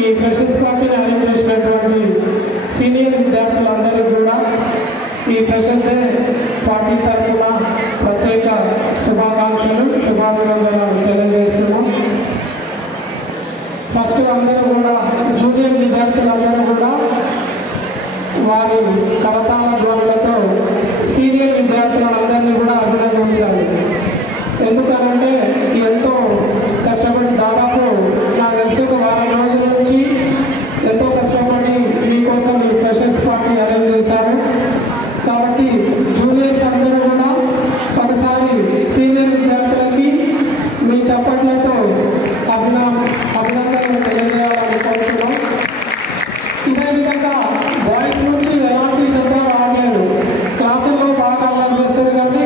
ఈ ఫ్రెషర్స్ పార్టీని అరేంజ్ చేసినటువంటి సీనియర్ విద్యార్థులందరికీ కూడా ఈ ఫ్రెషర్స్ డే పార్టీ తరఫున ప్రత్యేక శుభాకాంక్షలు శుభాభినందనలు తెలియజేస్తున్నాం. ఫస్ట్ అందరూ కూడా జూనియర్ విద్యార్థులందరూ కూడా వారి కరతాళ ధ్వనులతో సీనియర్ విద్యార్థులందరినీ కూడా అభినందించాలి. ఎందుకనంటే ఎంతో కష్టపడి దాదాపు నాకు తెలిసి ఒక వారం రోజుల నుంచి ఎంతో కష్టపడి మీకోసం ఈ ఫ్రెషర్స్ పార్టీ అరేంజ్ చేశారు. కాబట్టి జూనియర్స్ అందరూ కూడా ఒకసారి సీనియర్ విద్యార్థులకి మీ చప్పట్లతో అభినందనలు తెలియజేయాలని కోరుతున్నాం. ఇదే విధంగా బాయ్స్ నుంచి ఎలాంటి శబ్దం రావట్లేదు. క్లాసుల్లో బాగా అల్లరి చేస్తారు కానీ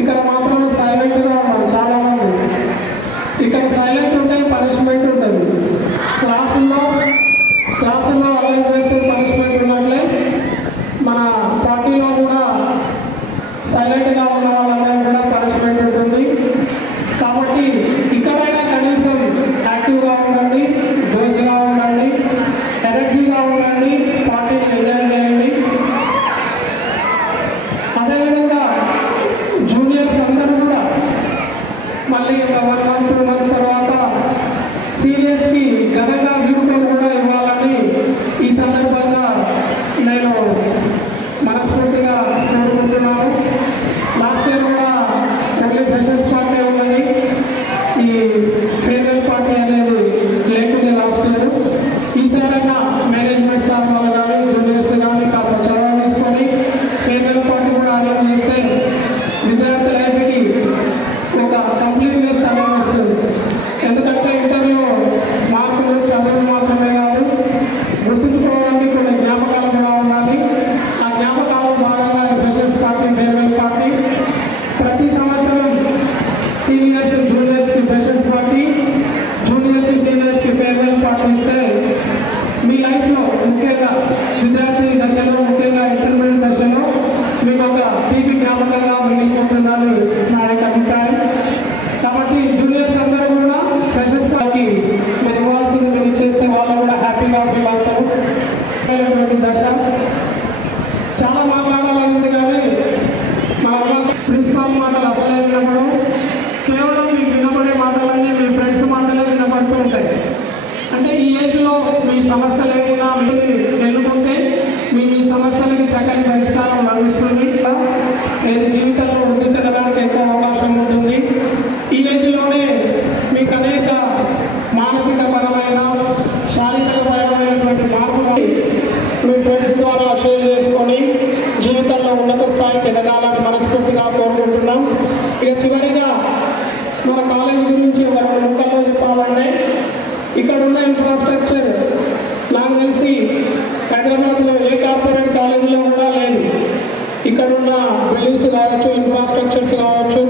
ఇక్కడ మాత్రం సైలెంట్గా ఉన్నారు చాలామంది. ఇక్కడ సైలెంట్ ఉంటే పనిష్మెంట్ ఉంటుంది. క్లాసుల్లో అల్లరి చేస్తే పనిష్మెంట్ ఉన్నట్లే మన పార్టీలో కూడా సైలెంట్గా ఉన్న వాళ్ళందరూ కూడా పనిష్మెంట్ ఉంటుంది. కాబట్టి ఇక్కడైనా కనీసం యాక్టివ్గా ఉండండి, జోష్గా ఉండండి, ఎనర్జీగా ఉండండి, పార్టీని ఎంజాయ్ చేయండి. అదేవిధంగా జూనియర్స్ అందరూ కూడా మళ్ళీ 1 month 2 months తర్వాత సీనియర్స్కి ఘనంగా వీడుకోలు కూడా ఇవ్వాలని ఈ సందర్భంగా నేను మనస్ఫూర్తిగా కోరుకుంటున్నాను. లాస్ట్ ఇయర్ కూడా ఓన్లీ ఫ్రెషర్స్ పార్టీ ఉన్నది, ఈ ఫేర్వెల్ పార్టీ అనేది లేకుండే లాస్ట్ ఇయర్. ఈసారైనా మేనేజ్మెంట్ స్టాఫ్ వాళ్ళు కానీ జూనియర్స్ కానీ కాస్త చొరవ తీసుకొని ఫేర్వెల్ పార్టీ కూడా అరేంజ్ చేస్తే విద్యార్థి లైఫ్కి ఒక కంప్లీట్నెస్ అనేది వస్తుంది. ఎందుకంటే ఇంటర్వ్యూ మార్కులు చదువు మాత్రమే కాదు, గుర్తుంచుకోవడానికి కొన్ని జ్ఞాపకాలు కూడా ఉండాలి. ఆ జ్ఞాపకాలు భాగంగా ఫ్రెషర్స్ పార్టీ ఫేర్వెల్ పార్టీ ప్రతి సంవత్సరం సీనియర్స్ జూనియర్స్కి ఫ్రెషర్స్ పార్టీ, జూనియర్స్ సీనియర్స్కి ఫేర్వెల్ పార్టీ ఇస్తే మీ లైఫ్లో ముఖ్యంగా విద్యార్థి దశలో ముఖ్యంగా ఇంటర్మీడియట్ దశలో మీకు ఒక తీపి జ్ఞాపకంగా మిగిలిపోతుందని నా యొక్క అభిప్రాయం. కాబట్టి జూనియర్స్ అందరూ కూడా ఫ్రెషర్స్ పార్టీ మీరు ఇవ్వాల్సింది మీరు చేస్తే వాళ్ళు కూడా హ్యాపీగా ఫీల్ అవుతారు. దశ చాలా మాట్లాడాలనుంది కానీ మా ప్రిన్సిపాల్ మాటలు అసలే వినపడు. కేవలం మీకు వినపడే మాటలన్నీ మీ ఫ్రెండ్స్ మాటలే వినపడుతూ ఉంటాయి. అంటే ఈ ఏజ్లో మీ సమస్యలు ఏమైనా మీరు ఎన్నుకుంటే మీ సమస్యలకి చక్కని పరిష్కారం లభిస్తుంది. నేను జీవితంలో వృద్ధి చెందడానికి ఎక్కువ అవకాశం ఉంటుంది. ఈ ఏజ్లోనే మీకు అనేక మానసిక పరమైన శారీరకపరమైనటువంటి మార్పులు మీ ఫ్రెండ్స్ ద్వారా షేర్ చేసుకొని జీవితంలో ఉన్నత స్థాయికి ఎదగాలని మనస్ఫూర్తిగా కోరుకుంటున్నాం. ఇక చివరిగా మన కాలేజీ గురించి ఒక 2 ముక్కల్లో చెప్పాలంటే ఇక్కడ ఉన్న ఇన్ఫ్రాస్ట్రక్చర్ నాకు తెలిసి హైదరాబాద్లో ఏ కార్పొరేట్ కాలేజీలో కూడా లేదు. ఇక్కడున్న బిల్డింగ్స్ కావచ్చు, ఇన్ఫ్రాస్ట్రక్చర్స్ కావచ్చు,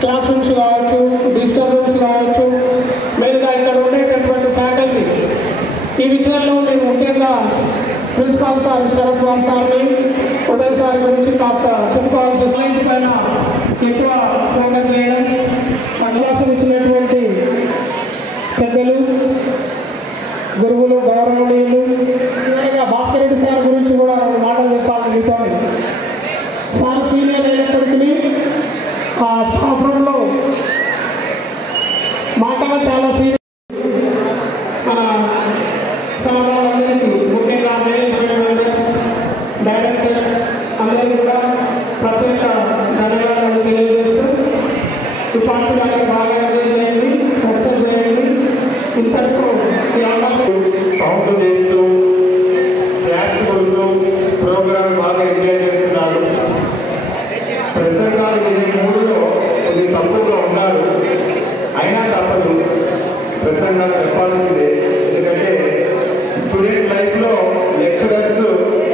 క్లాస్ రూమ్స్ కావచ్చు, డిజిటల్ రూమ్స్ కావచ్చు, మెయిన్గా ఇక్కడ ఉండేటటువంటి ఫ్యాకల్టీ ఈ విషయాల్లో నేను ముఖ్యంగా ప్రిన్సిపాల్ సార్ శరత్ బాబు సార్ని ఉదయ్ సార్ గురించి కాస్త చెప్పుకోవాల్సి సైన్స్ పైన ఎక్కువ ఫోకస్ చేయడం, అవకాశం ఇచ్చినటువంటి పెద్దలు గురువులు గౌరవనీయులు భాస్కర్ రెడ్డి సార్ గురించి కూడా మాటలు చెప్పాలని మీతో. సార్ సీనియర్ అయినప్పటికీ ఆ స్టాఫ్ రూమ్లో మాటలు చాలా సీనియర్. మన సమాజాలందరికీ ముఖ్యంగా మేనేజ్మెంట్ డైరెక్టర్స్ అందరికీ కూడా ప్రత్యేక ధన్యవాదాలు తెలియజేస్తూ ఈ పార్టీ వాళ్ళకి బాగా చేయండి, సక్సెస్ చేయండి. ఇంతకు ఈ అవకాశం సౌండ్ చేస్తూ క్లాస్ కొడుతూ ప్రోగ్రామ్ బాగా ఎంజాయ్ చేస్తున్నారు. ప్రెసిడెంట్ గారు ఈ 3లో కొద్ది తప్పుగా ఉన్నారు, అయినా తప్పదు. ప్రెసిడెంట్ గారు చెప్పాల్సిందే. ఎందుకంటే స్టూడెంట్ లైఫ్లో లెక్చరర్స్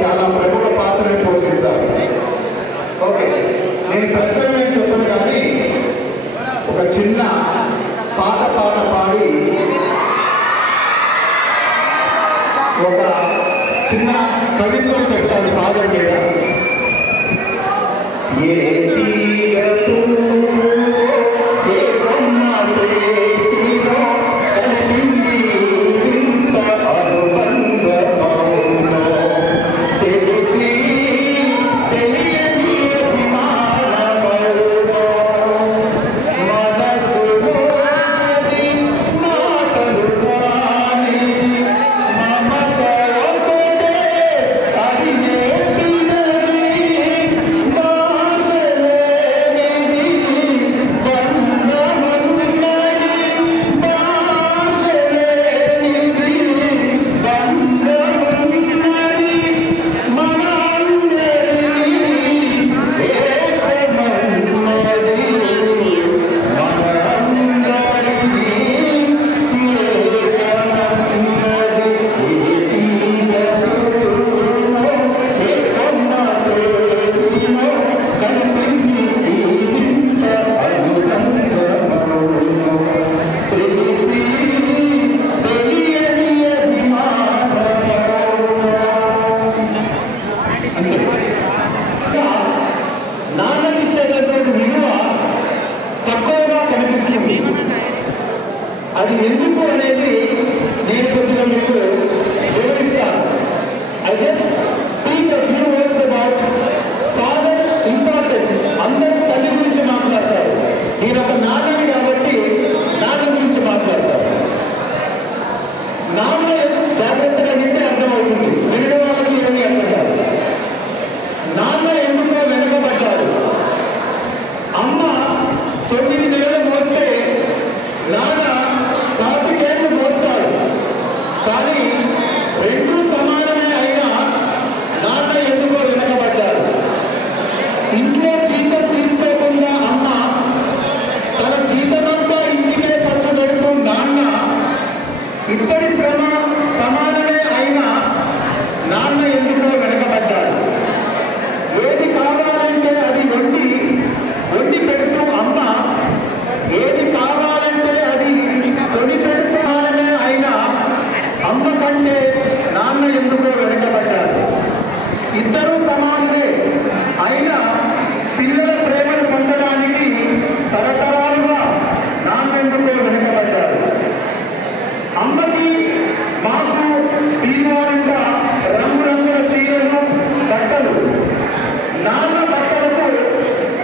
చాలా ప్రముఖ పాత్రని పోషిస్తారు. ఓకే, నేను ప్రస్తుతం ఏం చెప్పను కానీ ఒక చిన్న పాట పాడి ఒక చిన్న కవిత్వం చెప్తాను. పాడండి. ఏ అర్థమవుతుంది. మిగతా వాళ్ళకి ఏమీ అర్థం కాదు. నాన్న ఎందుకో వెనకబడ్డాడు. అమ్మ 9 నెలలు మోస్తే నాన్న 4 ఏళ్ళు మోస్తాడు. కానీ రెండు సమానమే అయినా నాన్న ఎందుకో వెనకబడ్డాడు. ఇంట్లో జీతం తీసుకోకుండా అమ్మ తన జీతమంతా ఇంటికే ఖర్చు పెడుతూ నాన్న ఇద్దరి శ్రమ సమానమే అయినా నాన్న ఎందుకో వెనకబడ్డాడు. ఏది కావాలంటే అది వండి పెడుతూ అమ్మ ఏది కావాలంటే అది కొని పెడుతున్నాననే అయినా అమ్మ కంటే నాన్న ఎందుకో వెనకబడ్డాడు. ఇద్దరూ సమానమే అయినా పిల్లల ప్రేమను పొందడానికి తరతరాలుగా నాన్న ఎందుకో వెనకబడ్డాడు. అమ్మకి మాకు తీర్మానంగా రంగురంగుల చీరలు బట్టలు, నాన్న బట్టలకు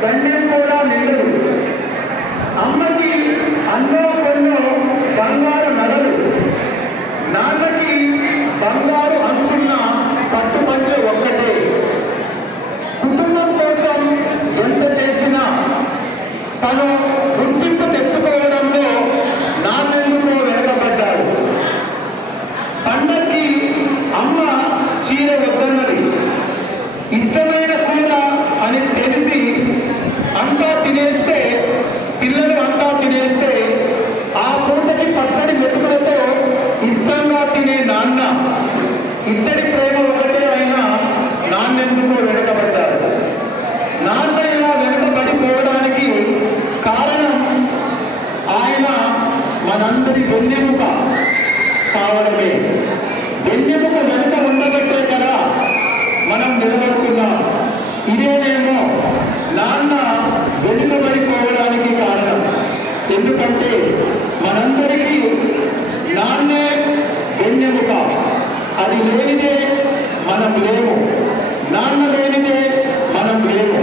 దండెం కూడా నిండదు. అమ్మకి అన్నో కొన్నో బంగారు నగలు, నాన్నకి బంగారు అనుకున్న పట్టు పంచె ఒక్కటే. కుటుంబం కోసం ఎంత చేసినా తను గుర్తింపు తెచ్చుకోవడంలో నాన్నెందుకో వెనకబడ్డాడు. పండక్కి అమ్మ చీర వద్దన్నది. ఇష్టమైన కూర అని తెలిసి అంతా తినేస్తే, పిల్లలు అంతా తినేస్తే ఆ పూటకి పచ్చడి మెతుకులతో ఇష్టంగా తినే నాన్న ఇద్దరి ప్రేమ ఒకటే అయినా నాన్నెందుకో వెనకబడ్డాడు. నాన్న ఇలా వెనకబడిపోవడానికి కారణం ఆయన మనందరి వెన్నెముక కావడమే. వెన్నెముక వెనుక ఉండబట్టే కదా మనం నిలబడుతున్నాం. ఇదేనేమో నాన్న వెనుకబడిపోవడానికి కారణం. ఎందుకంటే మనందరికీ నాన్నే వెన్నెముక. అది లేనిదే మనం లేము. నాన్న లేనిదే మనం లేము.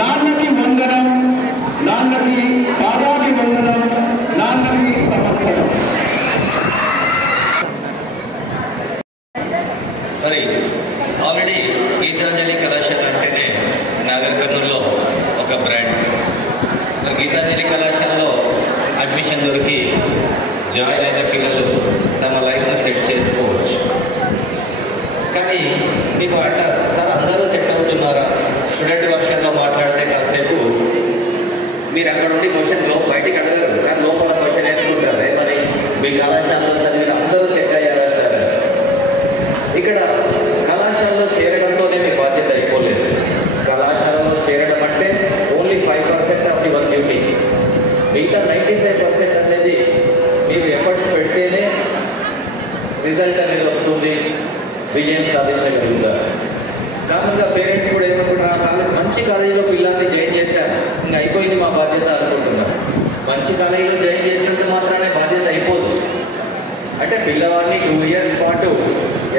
నాన్నకి వందనం, నాన్నకి పాదాది వందనం, నాన్నకి సమర్పణం. మరి ఆల్రెడీ గీతాంజలి కళాశాల అంటేనే నాగర్ కర్నూలులో ఒక బ్రాండ్. మరి గీతాంజలి కళాశాలలో అడ్మిషన్ దొరికి జాయిన్ అయిన పిల్లలు తమ లైఫ్ను సెట్ చేసుకోవచ్చు. కానీ మీకు అంటారు, సార్ అందరూ సెట్ అవుతున్నారా? స్టూడెంట్ వర్షన్లో మాట్లాడితే కాసేపు మీరు అక్కడ ఉండి క్వశ్చన్లో బయటికి అడగరు, కానీ లోపల క్వశ్చన్ వేసుకుంటారు. మరి మీ కళాశాలలో చదివిన అందరూ సెట్ అయ్యారా సార్? ఇక్కడ కళాశాలలో చేరడంతోనే మీ బాధ్యత అయిపోలేదు. కళాశాలలో చేరడం అంటే ఓన్లీ 5% ఆఫ్ యువర్ డ్యూటీ. మిగతా 95% అనేది మీరు ఎఫర్ట్స్ పెడితేనే రిజల్ట్ అనేది వస్తుంది, విజయం సాధించగలుగుతారు. కారణంగా పేరెంట్స్ కూడా ఏమనుకుంటున్నారు, మంచి కాలేజీలో పిల్లల్ని జాయిన్ చేశారు, ఇంకా అయిపోయింది మా బాధ్యత అనుకుంటున్నారు. మంచి కాలేజీలో జాయిన్ చేసినంత మాత్రమే బాధ్యత అయిపోదు. అంటే పిల్లవాడిని 2 ఇయర్స్ పాటు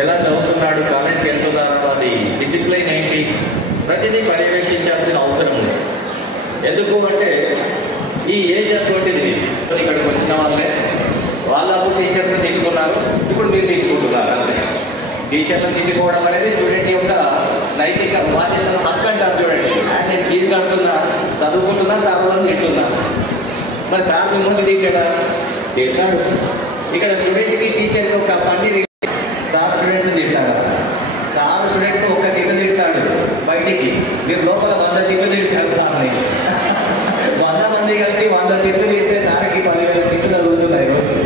ఎలా చదువుతున్నాడు, కాలేజీకి వెళ్తున్నాడు, అది డిసిప్లైన్ ఏంటి, ప్రతిదీ పర్యవేక్షించాల్సిన అవసరం ఉంది. ఎందుకు అంటే ఈ ఏజ్ అటువంటిది. ఇక్కడికి వచ్చిన వాళ్ళే వాళ్ళప్పుడు టీచర్స్ని తీసుకున్నారు, ఇప్పుడు మీరు తీసుకుంటున్నారు. అంతే. టీచర్లను తీసుకోవడం అనేది స్టూడెంట్ యొక్క నైతిక బాధ్యతను హక్కు అంటారు. చూడండి, అంటే నేను ఫీజు కడుతున్నా, చదువుకుంటున్నా, చదవడం తింటున్నా. మరి సార్ మిమ్మల్ని తింటాడు. ఇక్కడ స్టూడెంట్కి టీచర్కి ఒక పని, సార్ స్టూడెంట్ తింటారా? సార్ స్టూడెంట్ ఒక తిట్టు తింటాడు బయటికి, మీరు లోపల 100 తిట్లు తింటారు. సార్ని 100 మంది కలిసి 100 తిట్లు తింటే సార్కి 10,000 తిట్లు జరుగుతున్నాయి రోజు.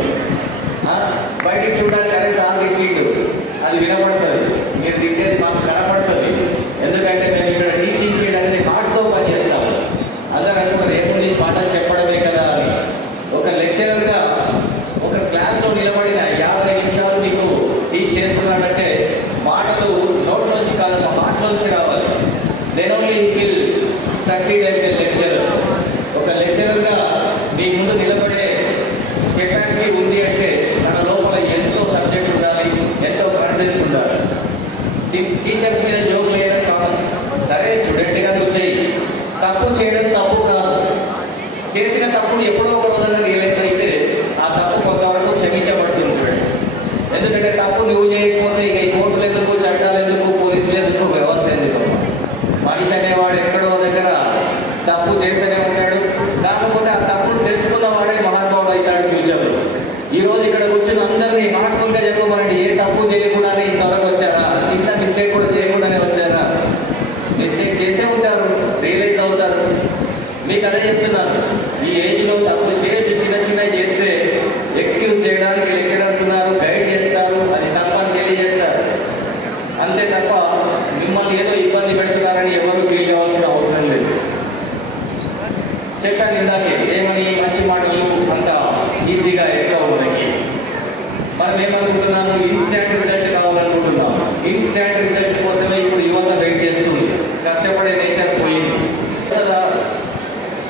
బయటికి చూడడానికి అదే సార్ తిట్లు అది వినపడుతుంది, మీరు తిట్టేది మాకు కనపడుతుంది. ఎందుకంటే మేము ఇక్కడ టీచింగ్ చేయడానికి హార్ట్తో పని చేస్తాము. అందరూ అనుకున్నారు రేపు నుంచి పాఠాలు చెప్పడమే కదా అని. ఒక లెక్చరర్గా ఒక క్లాస్లో నిలబడిన 50 నిమిషాలు మీకు టీచ్ చేస్తున్నాడంటే మాటలు నోట్ నుంచి కాదు, హార్ట్ నుంచి రావాలి. Then only he will succeed as a lecturer. ఒక లెక్చరర్గా మీ ముందు నిలబడే కెపాసిటీ ఉంది అంటే తన లోపల ఎంతో సబ్జెక్ట్ ఉండాలి, ఎంతో కాన్ఫిడెన్స్ ఉండాలి. టీచర్స్ మీద జోక్ వేయడం కాదు. సరే స్టూడెంట్గా నువ్వు చెయ్యి, తప్పు చేయడం తప్పు కాదు. చేసిన తప్పును ఎప్పుడో ఒక రోజున రియలైజ్ అయితే ఆ తప్పు కొంతవరకు క్షమించబడుతుంది. ఎందుకంటే ఇక తప్పు నువ్వు చేయకపోతే ఇక ఈ కోర్టులు ఎందుకు, చట్టాలు ఎందుకు, పోలీసులు ఎందుకు, వ్యవస్థ ఎందుకు? మనిషి అనేవాడు ఎక్కడో దగ్గర తప్పు చేస్తూనే ఉంటాడు. కాకపోతే ఆ తప్పును తెలుసుకున్న వాడే మహానుభావుడు అవుతాడు ఫ్యూచర్లో. ఈరోజు ఇక్కడ కూర్చుని అందరినీ హార్ట్ఫుల్గా చెప్పమనండి, ఏ తప్పు చేయకుండానే ఇంతవరకు వచ్చారా? చిన్న మిస్టేక్ కూడా చేయకుండానే వచ్చారా? మిస్టేక్ చేసే ఉంటారు, రియలైజ్ అవుతారు. మీకు అదే చెప్తున్నాను, ఈ ఏజ్లో తప్పు చేయొచ్చు, చిన్న చిన్నవి చేస్తే ఎక్స్క్యూజ్ చేయడానికి లెక్చరర్స్ ఉన్నారు, గైడ్ చేస్తారు, అది తప్పని తెలియజేస్తారు. అంతే తప్ప మిమ్మల్ని ఏదో ఇబ్బంది పెడుతున్నారని ఎవరు ఫీల్ కావాల్సిన అవసరం లేదు. చెప్పాను ఇందాకే, ఏమని మంచి మాటలు అంత ఈజీగా ఎక్కువ మనకి. మనం ఏమనుకుంటున్నాము, ఇన్స్టాంట్ రిజల్ట్ కావాలనుకుంటున్నాం. ఇన్స్టాంట్ రిజల్ట్ కోసమే ఇప్పుడు యువత వెయిట్ చేస్తుంది. కష్టపడే నేచర్ పోయింది కదా.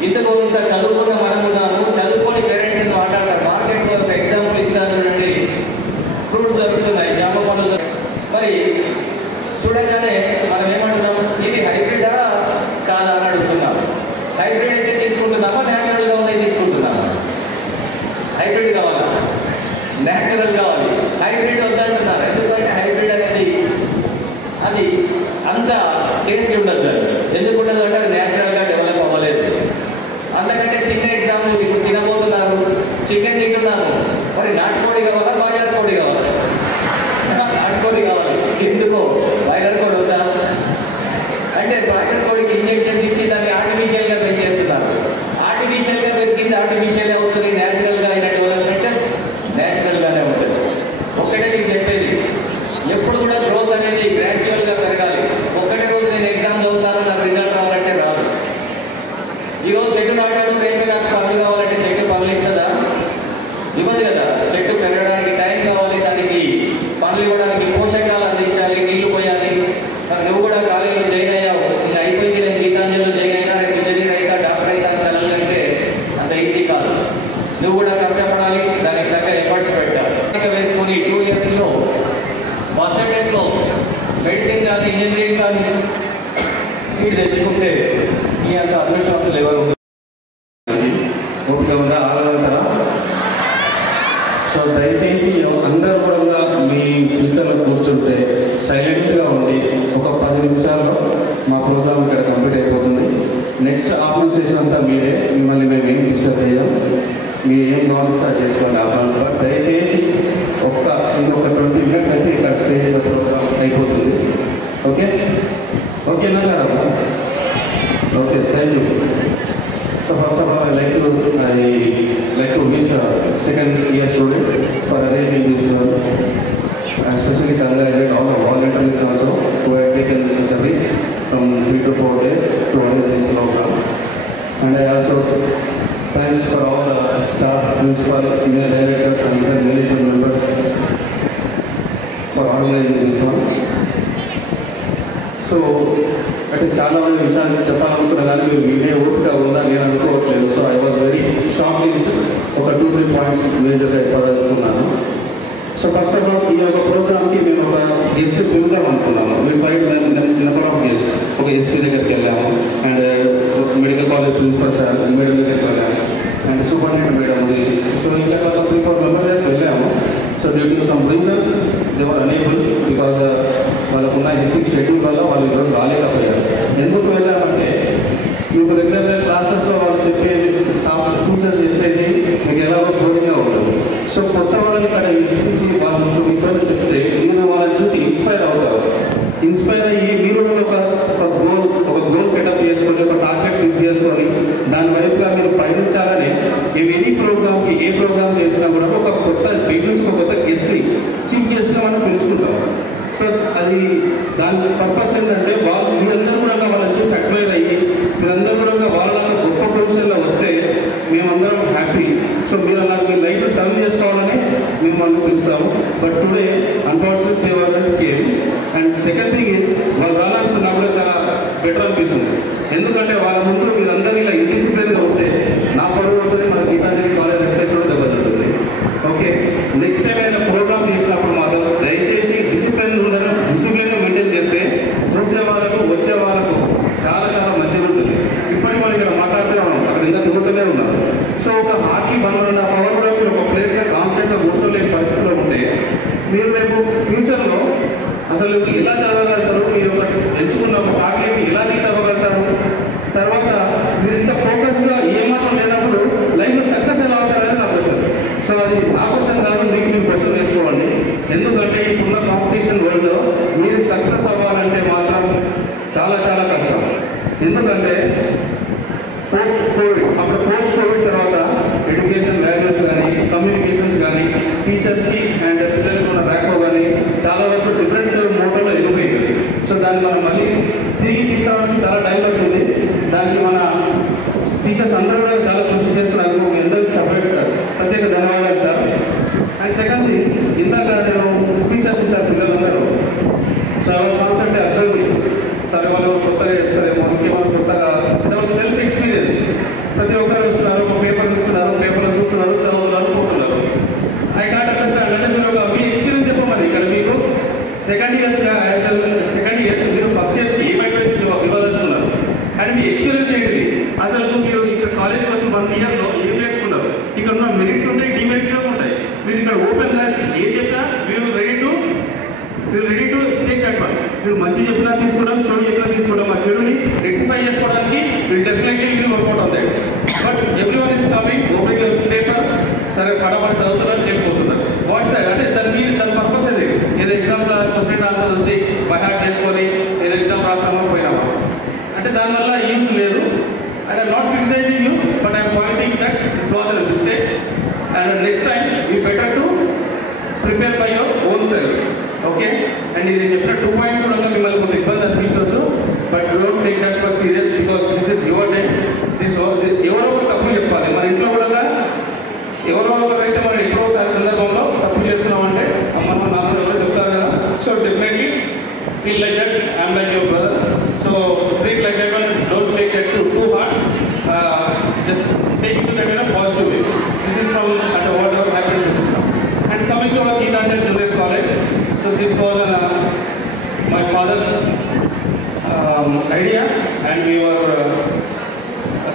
ఇంతకు ఇంత చదువుకున్న మనం ఉన్నాము, చదువుకొని పేరెంట్స్ మాట్లాడతారు. మార్కెట్లో ఒక ఎగ్జాంపుల్ ఇస్తాను చూడండి, ఫ్రూట్స్ దొరుకుతున్నాయి, జామ పండ్లు. మరి చూడగానే మనం ఏమంటున్నాం, ఇది హైబ్రిడా కాదా అని అడుగుతున్నాం. హైబ్రిడ్ అయితే తీసుకుంటున్నామా, న్యాచురల్గా ఉన్నాయి తీసుకుంటున్నామా? హైబ్రిడ్ కావాలా, న్యాచురల్ కావాలి. హైబ్రిడ్ వద్దంటున్నారు. ఎందుకంటే హైబ్రిడ్ అనేది అది అంత టేస్ట్ ఉండదు. ఎందుకు ఉండదు అంటే అది న్యాచురల్గా డెవలప్ అవ్వలేదు. అందుకంటే చిన్న ఎగ్జాంపుల్, ఇప్పుడు తినబోతున్నారు, చికెన్ తింటున్నారు, మరి నాటుకోడి కావాలా, బాయిలర్ కోడి కావాలా? నాటుకోడి కావాలి. ఎందుకో బాయిలర్ కోడి వద్దా అంటే బాయిలర్ కోడికి ఇంజెక్షన్ ఇచ్చి దాన్ని ఆర్టిఫిషియల్గా పెంచేస్తున్నారు. ఆర్టిఫిషియల్గా పెంచింది ఆర్టిఫిషియల్ అవుతుంది, న్యాచురల్గా అయిన డెవలప్మెంట్ న్యాచురల్గానే ఉంటుంది. ఒక్కటే మీకు చెప్పేది, ఎప్పుడు కూడా గ్రోత్ అనేది గ్రాడ్యువల్గా పెరగాలి. ఒక్కటే రోజు నేను ఎగ్జామ్ చదువుతాను, నాకు రిజల్ట్ రావాలంటే రాదు. ఈరోజు చెట్టు నాటాడు, రేపు నాకు పనులు కావాలంటే చెట్టు పనులు ఇస్తుందా? ఇవ్వదు కదా. చెట్టు పెరగడానికి టైం కావాలి, దానికి పనులు ఇవ్వడానికి పోషకాలు అందించాలి, నీళ్లు పోయాలి. మరి నువ్వు కూడా కాలేజీలో జాయిన్ అయ్యావు, ఇంకా అయిపోయింది, నేను గీతాంజలిలో జాయిన్ అయినా, రేపు ఇంజనీర్ అయితే డాక్టర్ అయితే కలగలంటే అంత ఈజీ కాదు. నువ్వు కూడా కష్టపడాలి, దానికి తగ్గ ఎఫర్ట్స్ పెట్టాలి. వేసుకొని 2 yearsలో ఫస్ట్ అటెంప్ట్లో మెడిసిన్ కానీ ఇంజనీరింగ్ కానీ సీట్ తెచ్చుకుంటే ఈ అంత అదృష్టవంతులు ఎవరు ఓపిక ఉందా? ఆగలుగుతారా? సో దయచేసి అందరూ కూడా మీ సీట్లలో కూర్చుంటే సైలెంట్గా ఉండి ఒక 10 నిమిషాల్లో మా ప్రోగ్రామ్ ఇక్కడ కంప్లీట్ అయిపోతుంది. నెక్స్ట్ ఆఫ్టర్నూన్ సెషన్ అంతా మీరే, మిమ్మల్ని మేము ఏం డిస్టర్బ్ చేయం. మీరు ఏం కావాలి స్టార్ట్ చేసుకోండి ఆఫ్టర్నూన్. బట్ దయచేసి ఇంకొక 20 minutes అయితే ఇక్కడ స్టేజ్ ప్రోగ్రామ్ అయిపోతుంది. ఓకే ఓకేనా కదా? Okay, thank you. So first of all, I like to wish second year students for arranging this, especially congratulate all the volunteers also who have taken such a risk from 3 to 4 days to organize this program. And I also thanks for all the staff, principal, senior directors and other management members for organizing this one. So అంటే చాలా మంది విషయాలు చెప్పాలనుకున్నా కానీ మీరు వినే ఓపిక ఉందా నేను అనుకోవట్లేదు. So I was very short list, ఒక 2-3 పాయింట్స్ మేజర్గా చెప్పదలుచుకున్నాను. సో ఫస్ట్ ఆఫ్ ఆల్, ఈ యొక్క ప్రోగ్రామ్కి మేము ఒక గెస్ట్ పిలుద్దాం అనుకున్నాము. మేము బయట నెంబర్ ఆఫ్ గెస్ట్ ఒక ఎస్సీ దగ్గరికి వెళ్ళాము, and medical college principal sir madam దగ్గరికి వెళ్ళాము, అండ్ సూపరింటెండెంట్ మేడం ఉంది. సో ఇంకా 3-4 మెంబర్స్ దగ్గరికి వెళ్ళాము. So due to some reasons they were unable, because వాళ్ళకున్న హెక్టిక్ షెడ్యూల్ వల్ల వాళ్ళు ఈరోజు రాలేకపోయారు. ఎందుకు వెళ్ళామంటే, మీకు రెగ్యులర్ క్లాసెస్లో వాళ్ళు చెప్పేది, టీచర్స్ చెప్పేది మీకు ఎలాగో బోరింగ్గా ఉంటుంది. సో కొత్త వాళ్ళని ఇక్కడ ఇప్పించి వాళ్ళు మీతో చెప్తే మీరు వాళ్ళని చూసి ఇన్స్పైర్ అవుతారు. ఇన్స్పైర్ అయ్యి మీరు ఒక గోల్ సెటప్ చేసుకొని, ఒక టార్గెట్ ఫిక్స్ చేసుకొని దాని వైపుగా మీరు పయనించాలని ఎనీ ప్రోగ్రామ్కి ఏ ప్రోగ్రామ్ చేసినా కూడా ఒక కొత్త బయట నుంచి ఒక కొత్త గెస్ట్ని చీఫ్ గెస్ట్గా మనం పెంచుకుంటాం. సో అది దాని పర్పస్ ఏంటంటే మీరందరూ కూడా వాళ్ళని చూసి అడ్మైర్ అయ్యి మీరందరూ కూడా వాళ్ళలాగా గొప్ప పొజిషన్లో వస్తే మేమందరం హ్యాపీ. సో మీరు అలా మీ లైఫ్ టర్న్ చేసుకోవాలని మేము మనం పిలుస్తాము. But today unfortunate they were not came. And second thing is, వాళ్ళు రావాలంటే నాకు కూడా చాలా బెటర్ అనిపిస్తుంది. ఎందుకంటే వాళ్ళ ముందు మీరందరూ ఇలా ఇండిసిప్లిన్గా ఉంటే నా పరువు ఉంటుంది, మన గీతాంజలి కాలేజ్ రెప్యుటేషన్ దెబ్బతింటుంది. ఓకే, నెక్స్ట్ టైం ఏదైనా ప్రోగ్రామ్ చేసినప్పుడు మాత్రం దయచేసి డిసిప్లిన్గా మెయింటైన్ చేస్తే చూసే వాళ్ళకు వచ్చే వాళ్ళకు చాలా చాలా మంచిగా ఉంటుంది. ఇప్పటికి మనం ఇక్కడ మాట్లాడుతూనే ఉన్నాం, అక్కడ ఇంకా తిరుగుతూనే ఉన్నాం. సో ఒక హార్ట్కి 1.5 hour కూడా మీరు ఒక ప్లేస్గా కాన్స్టెంట్గా కూర్చోలేని పరిస్థితిలో ఉంటే మీరు రేపు ఫ్యూచర్లో అసలు ఎలా చదవగలుగుతారు, మీరు ఒక ఎంచుకున్న ఒక టార్గెట్ ఎలా రీచ్ అవ్వగలుగుతారు, తర్వాత మీరు ఇంత ఫోకస్గా ఏమాత్రం లేనప్పుడు లైఫ్లో సక్సెస్ ఎలా అవుతారు అనేది నా క్వశ్చన్. సో అది నా క్వశ్చన్ కాదు, మీకు మీరు క్వశ్చన్ వేసుకోండి. ఎందుకంటే ఇప్పుడున్న కాంపిటీషన్ వరల్డ్లో మీరు సక్సెస్ అవ్వాలంటే మాత్రం చాలా చాలా కష్టం. ఎందుకంటే పోస్ట్ కోవిడ్ తర్వాత ఎడ్యుకేషన్ వాల్యూస్ కానీ కమ్యూనికేషన్స్ కానీ టీచర్స్కి అండ్ పిల్లలకి ఉన్న ర్యాకో కానీ చాలా వరకు డిఫరెంట్ మోడల్లో ఎదురైంది. సో దాన్ని మనం మళ్ళీ తిరిగి తీసుకురావడానికి చాలా టైం పడుతుంది. దానికి మన టీచర్స్ అందరూ కూడా చాలా కృషి చేస్తున్నారు. అందరికీ సపరేట్ ప్రత్యేక ధన్యవాదాలు సార్. అండ్ సెకండ్ థింగ్, ఇందాక నేను స్పీచెస్ ఇచ్చారు పిల్లలందరూ. So I was concept observe సరే వాళ్ళు కొత్తగా చెప్తారేమో, ఇంకేమైనా కొత్తగా సెల్ఫ్ ఎక్స్పీరియన్స్. ప్రతి ఒక్కరు వస్తున్నారు, ఒక పేపర్ చూస్తున్నారు, పేపర్లో చూస్తున్నారు, చదువుతున్నారు, పోతున్నారు. I can't understand. అంటే మీరు ఒక మీ ఎక్స్పీరియన్స్ చెప్పమని ఇక్కడ మీకు సెకండ్ ఇయర్స్ మీరు ఫస్ట్ ఇయర్స్కి ఏం అడ్వైస్ ఇవ్వదలుచుకున్నారు అండ్ మీ ఎక్స్పీరియన్స్ ఏంటిది, అసలు మీరు ఇక్కడ కాలేజ్కి వచ్చి 1 ఇయర్లో ఏం నేర్చుకున్నారు, ఇక్కడ ఉన్న మెరిట్స్ ఉంటాయి, డిమెరిట్స్ ఉంటాయి. మీరు ఇక్కడ ఓపెన్గా ఏం చెప్పినా మీరు ready to take that one. మీరు మంచి చెప్పినా తీసుకోవడం, చెడు చెప్పినా తీసుకోవడం, ఆ చెడుని రెక్టిఫై చేసుకోవడానికి మీరు డెఫినెట్లీ వర్కౌట్ అవుతాయి. But every one is coming open paper, సరే పడబడి చదువుతున్నారు, వెళ్ళిపోతున్నారు. వాట్స్ అంటే దాని పర్పస్ అది ఏదో ఎగ్జామ్లో క్వశ్చన్ ఆన్సర్ వచ్చి బైహార్ట్ చేసుకొని ఏదో ఎగ్జామ్ రాసామో పోయినామా అంటే దానివల్ల యూజ్ లేదు. And I'm not criticising you, but I'm pointing that this was a mistake. And next time you better to prepare by your own self. Okay, and నేను చెప్పిన 2 points కూడా మిమ్మల్ని కొంత ఇబ్బంది అనిపించవచ్చు, but don't take that for serious because this is your time. ఎవరో ఒకరు తప్పులు చెప్పాలి. మన ఇంట్లో కూడా ఎవరో ఒకరు అయితే మనం ఎప్పుడో సందర్భంలో తప్పు చేస్తున్నామంటే అమ్మ నాన్న ఎవరో చెప్తారు కదా. So definitely feel like that I'm like your brother. So treat like that one, don't take that too hard, just take it to that in a positive way. This is from అంటే whatever happen to this. And coming to our Geetanjali junior college. So this was my father's idea and we were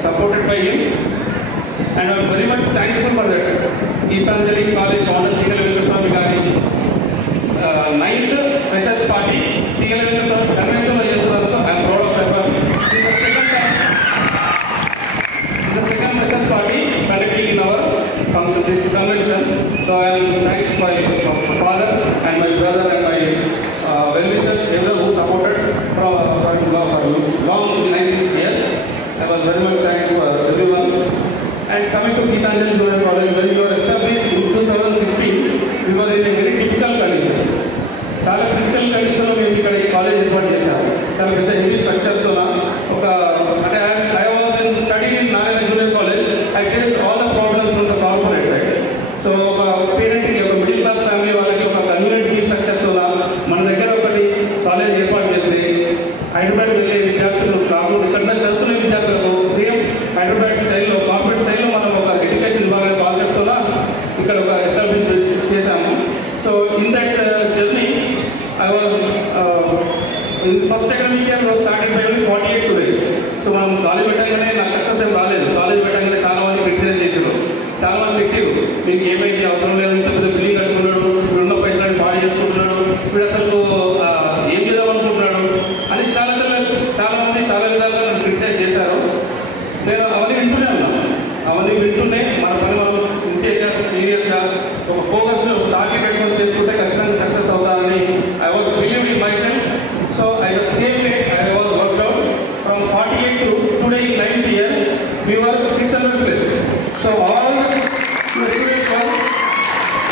supported by him and I am very much thankful for that. Geetanjali College founder Tigala Venkateswamy Gari 9th freshers party Tigala Venkateswamy convention lo chestunnadu. I am proud of that. The second freshers party conducting in our function, this convention. So I am thanks to my father and my brother and my well-wishers, everyone who supported for long 19 years. I was very much thanks to everyone. And coming to Geetanjali Junior College, when we were established in 2016, we were in a very difficult condition. చాలా critical కండిషన్లో మేము ఇక్కడ ఈ college ఏర్పాటు చేశాము. చాలా పెద్ద heavy స్ట్రక్చర్తో ఒక అంటే I was in study in Narayana junior college. I face all the problems from the corporate side. So ఒక పేరెంట్కి, ఒక మిడిల్ క్లాస్ ఫ్యామిలీ వాళ్ళకి ఒక కన్వీనియంట్ ఫీ స్ట్రక్చర్తో మన దగ్గర ఒకటి కాలేజ్ ఏర్పాటు చేస్తే హైదరాబాద్ వెళ్ళే విద్యార్థులు కాకుండా ఇక్కడ చదువుకునే విద్యార్థులకు సేమ్ హైదరాబాద్ స్టైల్లో, కార్పొరేట్ స్టైల్లో మనం ఒక ఎడ్యుకేషన్ ఇవ్వాలనే కాన్సెప్ట్తో ఇక్కడ ఒక ఎస్టాబ్లిష్ చేశాము. So in that journey I was in first academic year starting by only 48 students. So మనం కాలేజ్ పెట్టగానే నాకు సక్సెస్ ఏం రాలేదు. కాలేజ్ పెట్టగానే చాలా మంది క్రిటిసైజ్ చేసారు, చాలా మంది పెట్టారు, మీకు ఏమైంది, అవసరం లేదు, ఇంత పెద్ద బిల్డింగ్ కట్టుకున్నాడు, ఇప్పుడు ఉన్న పైసలు పాడు చేసుకుంటున్నాడు, ఇప్పుడు అసలు ఏం చేద్దాం అనుకుంటున్నాడు అని చాలా మంది చాలా విధాలుగా నన్ను క్రిటిసైజ్ చేశారు. నేను అవన్నీ వింటూనే ఉన్నాను. అవన్నీ వింటూనే మన పని మనం సీరియస్గా ఒక ఫోకస్లో టార్గెట్ పెట్టుకొని చేసుకుంటే ఖచ్చితంగా సక్సెస్ అవుతానని I was believed in my self. So I was same way I was worked out from 48 to today in 9th year we were 600 plus. So all the students were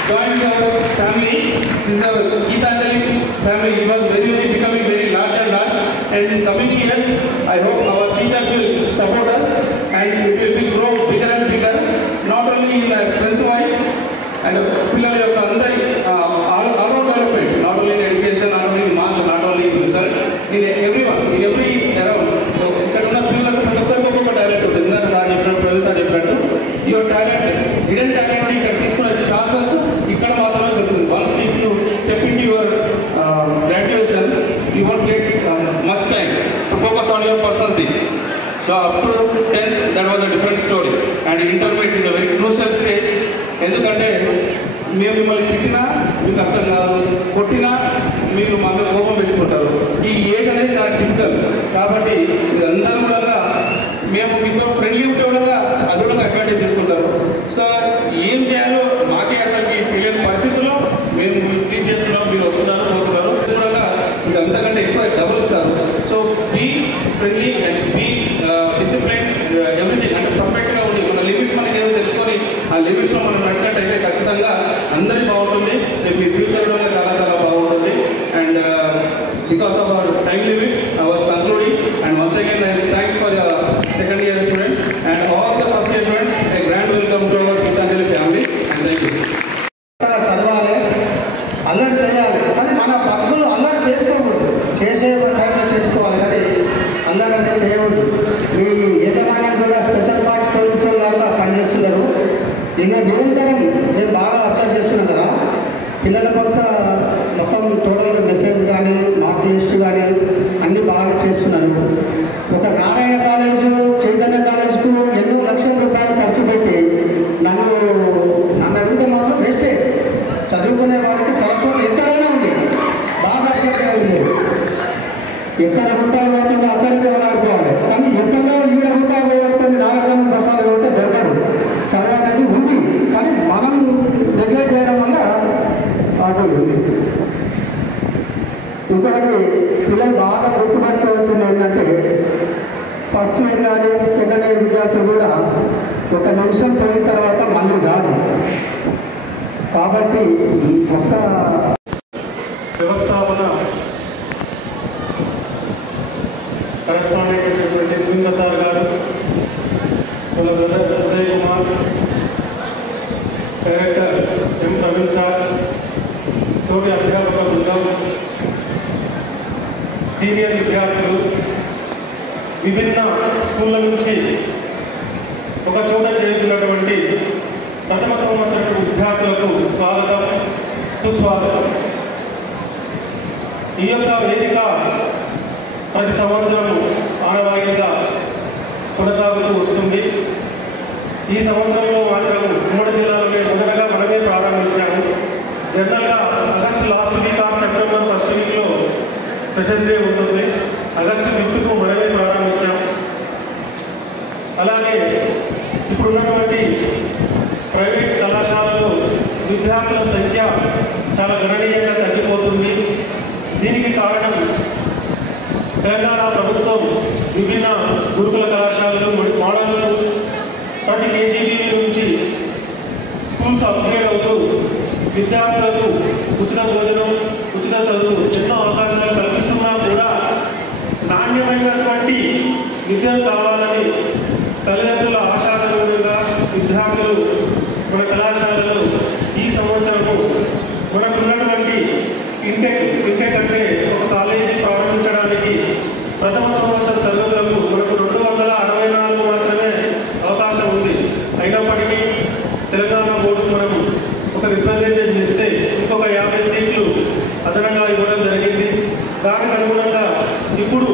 joined our family. This is our Geetanjali family. It was becoming very large and large. And in coming years, I hope our teachers will support us and it will be grow bigger and bigger. Not only in strength wise and పిల్లల యొక్క అందరి all development, not only in education, not only in marks, not only in result, in everyone, in every around. ఇక్కడ ఉన్న పిల్లలకు ప్రతి ఒక్కరికి ఒక్కొక్క talent ఉంటుంది. ఇందాక సార్ చెప్పినట్టు, ప్రవీణ్ సార్ చెప్పినట్టు, యువర్ టాలెంట్ హిడెన్ టాలెంట్ ఇక్కడ తీసుకునే ఛాన్సెస్ ఇక్కడ మాత్రమే దొరుకుతుంది. Once you step in your graduation, you won't get much time to focus on your personal thing. So up to 10th that was a different story. And intermediate is a very crucial stage. ఎందుకంటే మేము మిమ్మల్ని తిట్టినా మీకు అర్థం కాదు, కొట్టినా మీరు మా మీద కోపం పెట్టుకుంటారు. ఈ ఏజ్ అనేది చాలా డిఫికల్ట్. కాబట్టి మీరందరూ కూడా మేము మీతో ఫ్రెండ్లీ ఉంటే కూడా అది కూడా అడ్వాంటేజ్ తీసుకుంటారు. సో ఏం చేయాలో మాకే అసలు తెలియని పరిస్థితుల్లో మేము ట్రీట్ చేస్తున్నాం. మీరు వస్తున్నారు, పోతున్నారు కూడా మీకు అంతకంటే ఎక్కువ డబుల్ ఇస్తారు. So be friendly and be discipline, everything అంటే పర్ఫెక్ట్గా ఉండి మన లిమిట్స్ మనకి ఏదో తెలుసుకొని ఆ లిమిట్స్లో మనం నచ్చినట్టయితే ఖచ్చితంగా అందరికీ బాగుంటుంది. రేపు మీ ఫ్యూచర్ కూడా చాలా చాలా బాగుంటుంది. And because of our time limit, I was concluding, and once again thanks for the second year students and all the first year students. A grand welcome to our Gitanjali family, and thank you. చదవాలి, అల్లరి చేయాలి, కానీ మన పక్కలు అల్లరి చేసుకోకూడదు. చేసే టైంలో చేసుకోవాలి, కానీ అల్లరి అంటే చేయకూడదు. మీ యజమాని కూడా స్పెషల్ పార్టీ పోలీసులు లాగా పనిచేస్తున్నారు. ఇంకా నిరంతరం నేను బాగా అబ్జర్వ్ చేస్తున్నాను కదా, పిల్లల పక్క మొత్తం టోటల్గా మెసేజ్ కానీ మార్క్ లిస్ట్ కానీ అన్నీ బాగా చేస్తున్నారు. ఒక నారాయణ కాలేజు, చైతన్య కాలేజ్కు ఎన్నో లక్షల రూపాయలు ఖర్చు పెట్టి నన్ను అడిగితే మాత్రం వేస్టే. చదువుకునే వాడికి సరస్వతి ఎక్కడైనా ఉంది, బాగా అట్లనే ఉంది. ఎక్కడ రూపాయలు పడుతుందో అక్కడికి ఆడుకోవాలి, కానీ ఎక్కడో 7 రూపాయలు పడుతుంది 4 దశాలు ఉంటే దొరకదు. చదువు అనేది ఉంది, కానీ మనం నెగ్లెక్ట్ చేయడం వల్ల ఆటో ఉంది. ఇంకొకటి పిల్లలు బాగా గుర్తుపెట్టుకోవాల్సింది ఏంటంటే, ఫస్ట్ ఇయర్ కానీ సెకండ్ ఇయర్ విద్యార్థులు కూడా ఒక నిమిషం పోయిన తర్వాత మళ్ళీ రాదు. కాబట్టి ఒక్క వ్యవస్థాపన కరెస్పాండెంట్ అయినటువంటి శ్రీంగ సార్ గారు, వాళ్ళ brother Uday Kumar, director M Praveen sir, తోటి అధ్యాపక బృందం, సీనియర్ విద్యార్థులు, విభిన్న స్కూళ్ళ నుంచి ఒక చోట చేరుతున్నటువంటి ప్రథమ సంవత్సరపు విద్యార్థులకు స్వాగతం, సుస్వాగతం. ఈ యొక్క వేదిక ప్రతి సంవత్సరం ఆనవాయితీగా కొనసాగుతూ వస్తుంది. ఈ సంవత్సరంలో మాత్రం ఉమ్మడి జిల్లాలోనే మొదటగా మనమే ప్రారంభించాము. జనరల్గా August last week or September first వీక్లో ప్రెసెంట్ డే ఉంటుంది. ఆగస్టు 5కు మనమే ప్రారంభించాం. అలాగే ఇప్పుడున్నటువంటి ప్రైవేట్ కళాశాలలో విద్యార్థుల సంఖ్య చాలా గణనీయంగా తగ్గిపోతుంది. దీనికి కారణం తెలంగాణ ప్రభుత్వం విభిన్న గురుకుల కళాశాలలు, మోడల్ స్కూల్స్, ప్రతి కేజీబీ నుంచి స్కూల్స్ అప్గ్రేడ్ అవుతూ విద్యార్థులకు ఉచిత భోజనం, ఉచిత చదువు ఎన్నో అవకాశాలు కల్పిస్తున్నా కూడా నాణ్యమైనటువంటి విద్యను కావాలని తల్లిదండ్రుల ఆశాజనకంగా విద్యార్థులు మన కళాశాలలో ఈ సంవత్సరము మనకున్నటువంటి ఇంటెక్ అంటే ఒక కాలేజీ ప్రారంభించడానికి ప్రథమ సంవత్సర తరగతులకు మనకు 264 మాత్రమే అవకాశం ఉంది. అయినప్పటికీ తెలంగాణ బోర్డుకు మనము ఒక రిప్రజెంటేషన్ ఇస్తే ఇంకొక 50 సీట్లు అదనంగా ఇవ్వడం జరిగింది. దానికి అనుగుణంగా ఇప్పుడు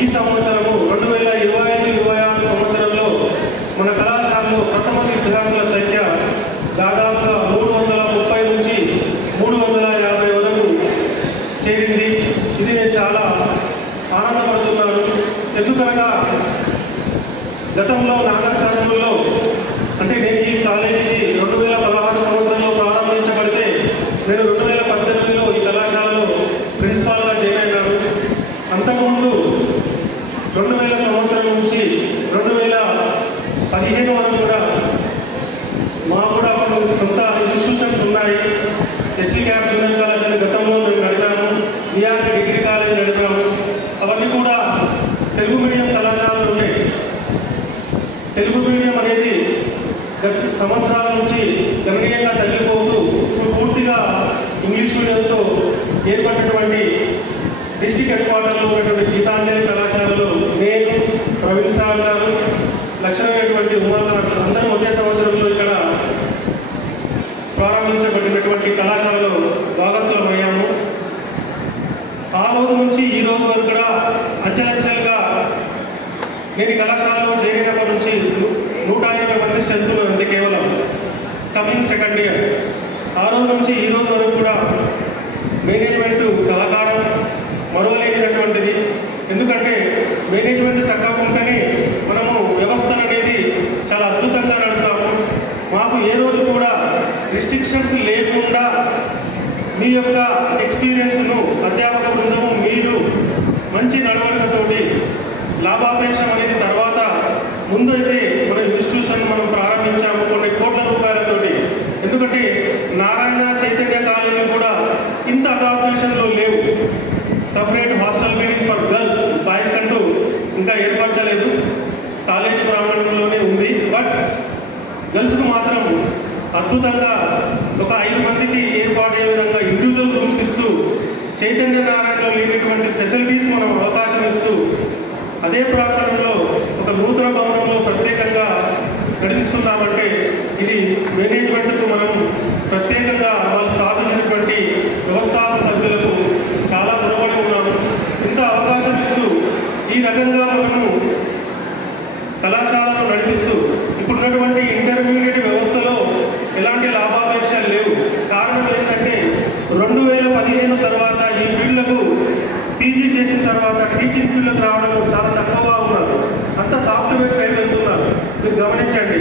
ఈ సంవత్సరము 2025-26 సంవత్సరంలో మన కళాశాలలో ప్రథమ విద్యార్థుల సంఖ్య దాదాపుగా 330 నుంచి 350 వరకు చేరింది. ఇది నేను చాలా ఆనందపడుతున్నాను. ఎందుకనగా గతంలో నాగర్ కర్నూలులో అంటే నేను ఈ కాలేజీని 2016 సంవత్సరంలో ప్రారంభించబడితే నేను 2018లో ఈ కళాశాలలో ప్రిన్సిపాల్గా జాయిన్ అయినాను. అంతకుముందు 2000 సంవత్సరం నుంచి 2015 వరకు కూడా మాకు కూడా కొన్ని సొంత ఇన్స్టిట్యూషన్స్ ఉన్నాయి. ఎస్వి క్యాప్ జూనియర్ కాలేజ్ అని గతంలో మేము నడిపాము, ఈఆర్పి డిగ్రీ కాలేజ్ నడిపాము. అవన్నీ కూడా తెలుగు మీడియం కళాశాలలు ఉన్నాయి. తెలుగు మీడియం అనేది గత సంవత్సరాల నుంచి గణనీయంగా తగ్గిపోతూ పూర్తిగా ఇంగ్లీష్ మీడియంతో ఏర్పడినటువంటి డిస్ట్రిక్ట్ హెడ్ క్వార్టర్లో ఉన్నటువంటి గీతాంజలి కళాశాలలో నేను, ప్రవీణ్ సార్ గారు, లక్షణమైనటువంటి ఉమాకాంత్ అందరం ఒకే సంవత్సరంలో ఇక్కడ ప్రారంభించబడినటువంటి కళాశాలలో భాగస్థులమయ్యాము. ఆ రోజు నుంచి ఈ రోజు వరకు కూడా అంచెలంచెలుగా నేను కళాశాలలో చేరినప్పటి నుంచి 180 మంది స్ట్రెంత్ అంతే కేవలం కమింగ్ సెకండ్ ఇయర్. ఆ ఆ రోజు నుంచి ఈ రోజు వరకు కూడా మేనేజ్మెంట్ సహకారం మరవలేనిదటువంటిది. ఎందుకంటే మేనేజ్మెంట్ చక్కగా ఉంటేనే మనము వ్యవస్థను అనేది చాలా అద్భుతంగా నడుపుతాము. మాకు ఏ రోజు కూడా రిస్ట్రిక్షన్స్ లేకుండా మీ యొక్క ఎక్స్పీరియన్స్ను అధ్యాపక బృందము మీరు మంచి నడవడికతోటి లాభాపేక్షం అనేది తర్వాత ముందు అయితే మన ఇన్స్టిట్యూషన్ మనం ప్రారంభించాము కొన్ని కోట్ల రూపాయలతోటి. ఎందుకంటే నారాయణ చైతన్య కాలేజీలు కూడా ఇంత అకామిడేషన్లో లేవు. Separate hostel building for girls, boys కంటూ ఇంకా ఏర్పరచలేదు. కాలేజీ ప్రాంగణంలోనే ఉంది. బట్ గర్ల్స్కు మాత్రం అద్భుతంగా ఒక 5 మందికి ఏర్పాటయ్యే విధంగా ఇండివిజువల్ రూమ్స్ ఇస్తూ చైతన్య నారాయణలో లేనటువంటి ఫెసిలిటీస్ మనం అవకాశం ఇస్తూ అదే ప్రాంగణంలో ఒక నూతన భవనంలో ప్రత్యేకంగా నడిపిస్తున్నామంటే ఇది మేనేజ్మెంట్కు మనం ప్రత్యేకంగా వాళ్ళు స్థాపించినటువంటి వ్యవస్థాపక సభ్యులకు చాలా రుణపడి ఉన్నాము. ఇంత అవకాశం ఇస్తూ ఈ రకంగా మనము కళాశాలను నడిపిస్తూ ఇప్పుడున్నటువంటి ఇంటర్మీడియట్ వ్యవస్థలో ఎలాంటి లాభాపేక్షలు లేవు. కారణం ఏంటంటే 2015 తర్వాత ఈ ఫీల్డ్లకు పీజీ చేసిన తర్వాత టీచింగ్ ఫీల్డ్కి రావడం చాలా తక్కువగా ఉన్నారు. అంత సాఫ్ట్వేర్ సైడ్ వెళ్తున్నారు. మీరు గమనించండి,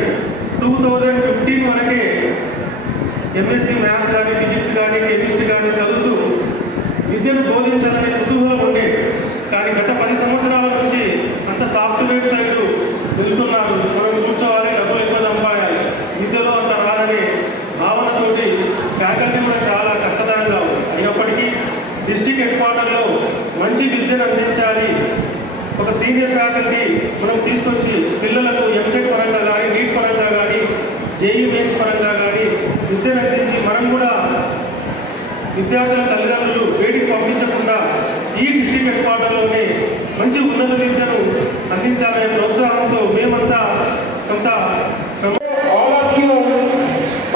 2015 వరకే ఎంఎస్సీ మ్యాథ్స్ కానీ ఫిజిక్స్ కానీ కెమిస్ట్రీ కానీ చదువుతూ విద్యను బోధించాలనే కుతూహలం ఉండే. కానీ గత 10 సంవత్సరాల నుంచి అంత సాఫ్ట్వేర్ సైడ్ వెళ్తున్నారు. మనం కూర్చోవాలి, డబ్బులు ఎక్కువ సంపాయాలి, విద్యలో అంత రాదనే భావనతోటి ఫ్యాకల్టీ కూడా చాలా కష్టతరంగా ఉంది. అయినప్పటికీ డిస్ట్రిక్ట్ హెడ్ క్వార్టర్లో మంచి విద్యను అందించాలి, ఒక సీనియర్ ఫ్యాకల్టీ మనం తీసుకొచ్చి పిల్లలకు ఎంసెట్ పరంగా కానీ నీట్ పరంగా కానీ జేఈ మెయిన్స్ పరంగా కానీ విద్యను అందించి మనం కూడా విద్యార్థుల తల్లిదండ్రులు బయటికి పంపించకుండా ఈ డిస్ట్రిక్ట్ హెడ్ క్వార్టర్లోనే మంచి ఉన్నత విద్యను అందించాలనే ప్రోత్సాహంతో మేమంతా కొంత శ్రమ.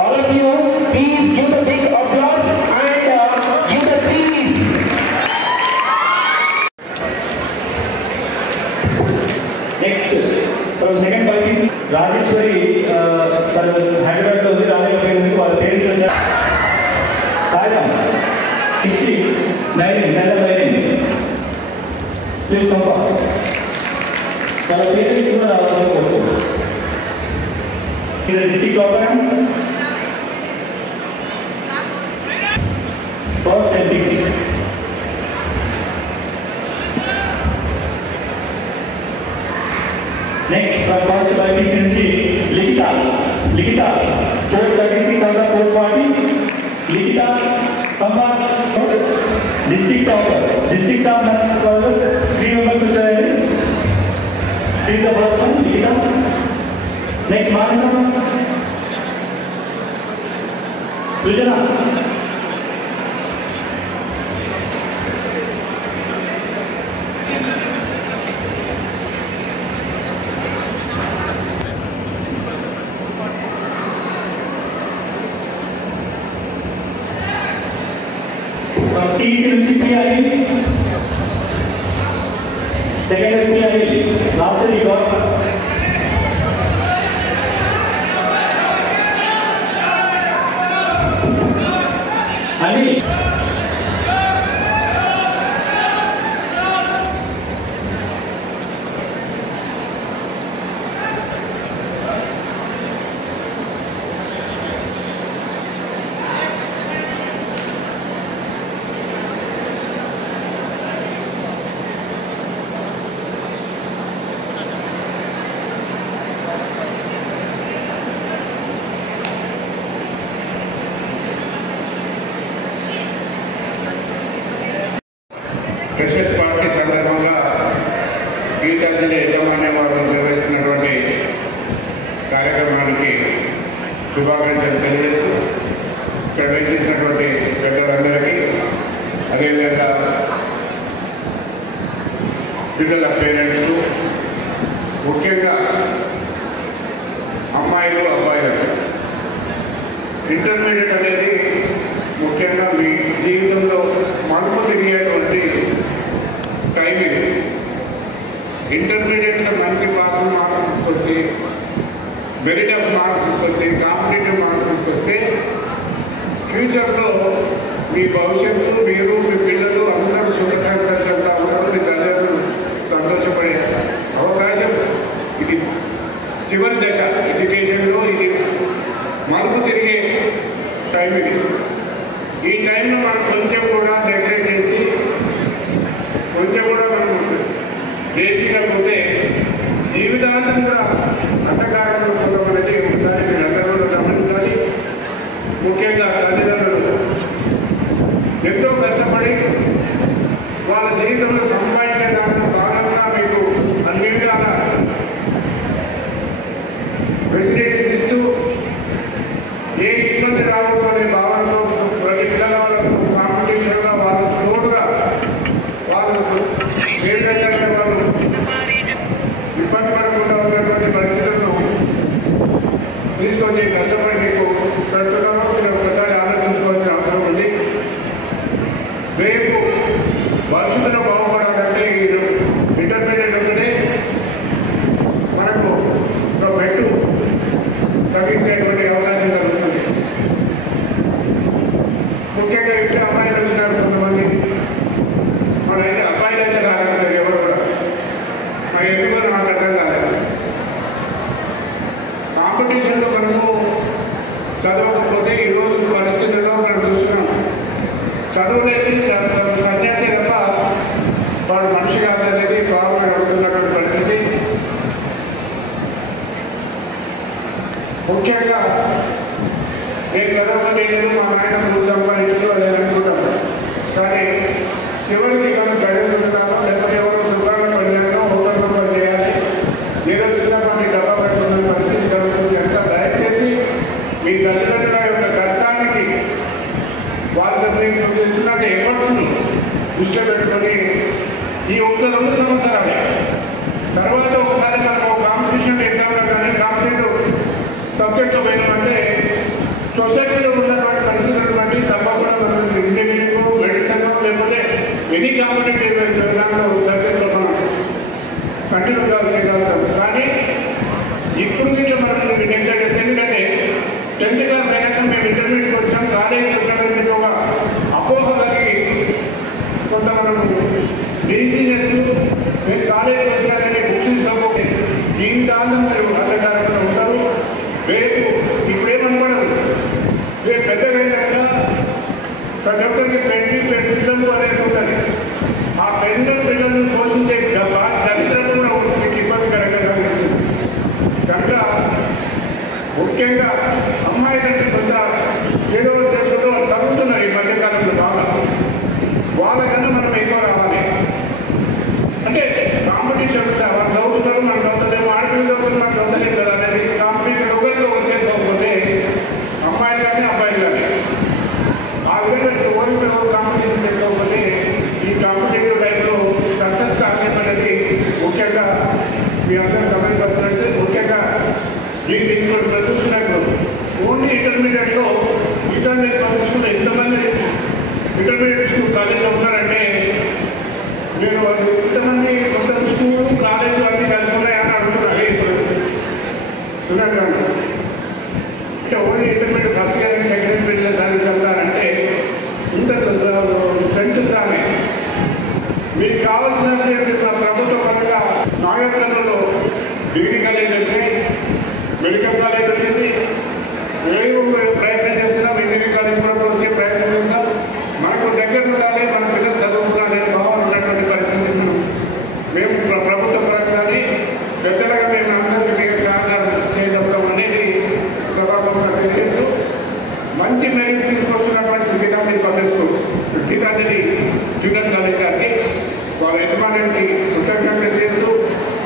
All of you, please give a big applause and give the series. Next, from second party, Rajeshwari, Hyderabad lo undi, రాలేకపోయినందుకు వాళ్ళ పేరెంట్స్ వచ్చారు. సాయం ఇచ్చి dining center dining please come fast. వాళ్ళ పేరెంట్స్ కూడా రావాలని కోరుకుంటున్నాను. ఇది district program first MPC. Next from first MPC నుంచి Likhitha 436 out of 440. Likhitha compass district top 3 members వచ్చాయండి. This is the first one, Likita. Next, Manasa. Sujana. From CEC నుంచి PRE. Secondary PRE. Last year you got Ali. Freshers party సందర్భంగా గీతాంజలి యజమాన్యం వారు నిర్వహిస్తున్నటువంటి కార్యక్రమానికి శుభాకాంక్షలు తెలియజేస్తూ ఇక్కడ వేచేసినటువంటి పెద్దలందరికీ అదేవిధంగా పిల్లల పేరెంట్స్, ముఖ్యంగా అమ్మాయిలు అబ్బాయిలకు ఇంటర్మీడియట్ అనేది ముఖ్యంగా మీ జీవితంలో మలుపు తిరిగేటువంటి టైం ఇది. ఇంటర్మీడియట్లో మంచి పాసింగ్ మార్క్స్ తీసుకొచ్చి, మెరిట్ ఆఫ్ మార్క్స్ తీసుకొచ్చి, కాంపిటేటివ్ మార్క్స్ తీసుకొస్తే ఫ్యూచర్లో మీ భవిష్యత్తు మీరు మీ పిల్లలు అందరూ సుఖ సంతోషంగా ఉంటారు. మీ తల్లిదండ్రులు సంతోషపడే అవకాశం ఇది. చివరి దశ ఎడ్యుకేషన్లో ఇది మలుపు తిరిగే టైం ఇది. ఈ టైంలో మనం కొంచెం కూడా నెగ్లెక్ట్ చేసి కొంచెం కూడా మనం లేజీగా పోతే జీవితాంతం కూడా అంధకారంలో పోతాం అనేది ఒకసారి మీరు అందరూ కూడా గమనించాలి. ముఖ్యంగా తల్లిదండ్రులు ఎంతో కష్టపడి వాళ్ళ జీవితంలో సంపాదించే దాంట్లో భాగంగా మీకు అన్ని విధాల ఫెసిలిటీస్ ఇస్తూ ఏ ఇబ్బంది రావడం అనే భావనతో ప్రతి పిల్లల వాళ్ళకు కాంపిటీషన్గా వాళ్ళకు తోడుగా వాళ్ళు ఏదైనా వాళ్ళు ఇబ్బంది పడకుండా ఉన్నటువంటి పరిస్థితులను తీసుకొచ్చి కష్టపడి మీకు పెడుతున్నామో మీరు ఒకసారి ఆలోచించుకోవాల్సిన అవసరం ఉంది. రేపు భవిష్యత్తులో బాగుపడాలంటే ఇంటర్మీడియట్ ఉంటేనే మనకు ఒక మెట్టు తగ్గించేటువంటి అవకాశం కలుగుతుంది. ముఖ్యంగా ఇంటి అమ్మాయిలు వచ్చినారు కొంతమంది, మన అయితే అబ్బాయిలు అయితే రాగలుగుతారు ఎవరు కూడా. ఆ ఎందుకో నాకు అర్థం కాలేదు. కాంపిటీషన్లో మనము చదవకపోతే ఈరోజు పరిస్థితుల్లో మనం చూస్తున్నాం. చదువులేని సన్యాసి తప్ప వాడు మనిషి కాదనేది బాగా జరుగుతున్నటువంటి పరిస్థితి. ముఖ్యంగా నేను చదవలేదు, మా నాయన నువ్వు సంపాదించడం అదే అనుకుంటాం. కానీ చివరికి మనం గడువు ఉంటామో లేకపోతే ఎవరు దుకాణం పడినానో హోటల్లో పని చేయాలి, ఏదో చిన్నపాటి డబ్బా పెట్టుకున్న పరిస్థితి జరుగుతుంది. అంతా దయచేసి మీ తల్లిదండ్రుల యొక్క కష్టానికి వాళ్ళు చేస్తున్న ఎఫర్ట్స్ని దృష్టిలో పెట్టుకొని ఈ ఒక్క 2 సంవత్సరాలు తర్వాత ఒకసారి మనం కాంపిటీషన్ ఎగ్జామ్లో కానీ కాంపిటేటివ్ సబ్జెక్ట్లో పోయినామంటే సొసైటీలో ఉన్నటువంటి పరిస్థితులను బట్టి తప్పకుండా మనం ఇంజనీరింగ్ మెడిసిన్ లేకపోతే ఎనీ కాంపిటేటివ్ ఎగ్జామ్లో సబ్జెక్ట్లో మనం కంటిన్యూగా చేయగలుగుతాం. కానీ ఇప్పుడు ఇట్లా మనం నెగ్లెక్ట్ చేస్తే, ఎందుకంటే 10th క్లాస్ అయినాక మేము ఇంటర్మీడియట్కి వచ్చాం, కాలేజీ వచ్చామని ఒక అపోహ కలిగి కొంత మనం డిజినెస్ మేము కాలేజీకి వచ్చినాకనే బుక్స్ తీసుకోకపోతే జీవితాంతం మీరు అంధకారంలో ఉంటారు. రేపు ఇప్పుడేమనపడదు, రేపు పెద్దగా అయినాక ప్రతి ఒక్కరికి పెండ్లు అనేది ఉంటుంది. ఆ పిల్లలను పోషించే దరిద్రం కూడా మీకు ఇబ్బందికరంగా జరుగుతుంది. కనుక ముఖ్యంగా అమ్మాయి కంటే కొంత ఏదో చేసుకుంటూ వాళ్ళు చదువుతున్నారు ఈ మధ్యకాలంలో బాగా, వాళ్ళకన్నా మనం ఎక్కువ రావాలి. అంటే కాంపిటీషన్ వాళ్ళు చదువుతారు, మనం చదువుతాము, ఆడపిల్లలు చదువుతారు, మనం చదవలేము కదా అనేది కాంపిటీషన్ ఒకరితో వచ్చేసుకోకపోతే అమ్మాయిలు కానీ అబ్బాయిలు కానీ ఆ విధంగా ఒకరితో కాంపిటీషన్ చేసుకోకపోతే ఈ కాంపిటేటివ్ లైఫ్లో సక్సెస్ కాలేదనేది ముఖ్యంగా మీ అందరూ గమనించాల్సినట్టు. ముఖ్యంగా దీన్ని ఇప్పుడు చూసినట్టు ఓన్లీ ఇంటర్మీడియట్లో ఇంటర్మీడియట్ పబ్లిక్ స్కూల్లో ఎంతమంది ఇంటర్మీడియట్ స్కూల్ కాలేజీలో ఉన్నారంటే నేను వాళ్ళు ఇంతమంది మొత్తం స్కూల్ కాలేజీ అన్నీ కలుపుకున్నాయని అడుగుతున్నారు. ఇప్పుడు చూడండి అంటే only intermediate first year second year చదువుతారంటే ఇంత స్ట్రెంత్ కానీ మీకు కావాల్సినటువంటి ప్రభుత్వ పరంగా నాగర్కర్నూలులో డిగ్రీ కాలేజ్ వచ్చినాయి, మెడికల్ కాలేజ్ వచ్చింది. మేము ప్రయత్నం చేస్తున్నాం, ఇంజనీరింగ్ కాలేజ్ కూడా వచ్చే ప్రయత్నం చేస్తాం. మనకు దగ్గర ఉండాలి, మన పిల్లలు చదువుకోవాలనే భావన ఉన్నటువంటి పరిస్థితి మేము ప్రభుత్వ పరంగానే పెద్దలుగా మేము అందరికీ మీకు సహకారం చేయగలుగుతాం అనేది సభాపంగా తెలియజేస్తూ మంచి మెరిట్స్ తీసుకొస్తున్నటువంటి Geetanjali public school, Geetanjali junior college గారికి వాళ్ళ యజమానికి కృతజ్ఞతలు తెలియజేస్తూ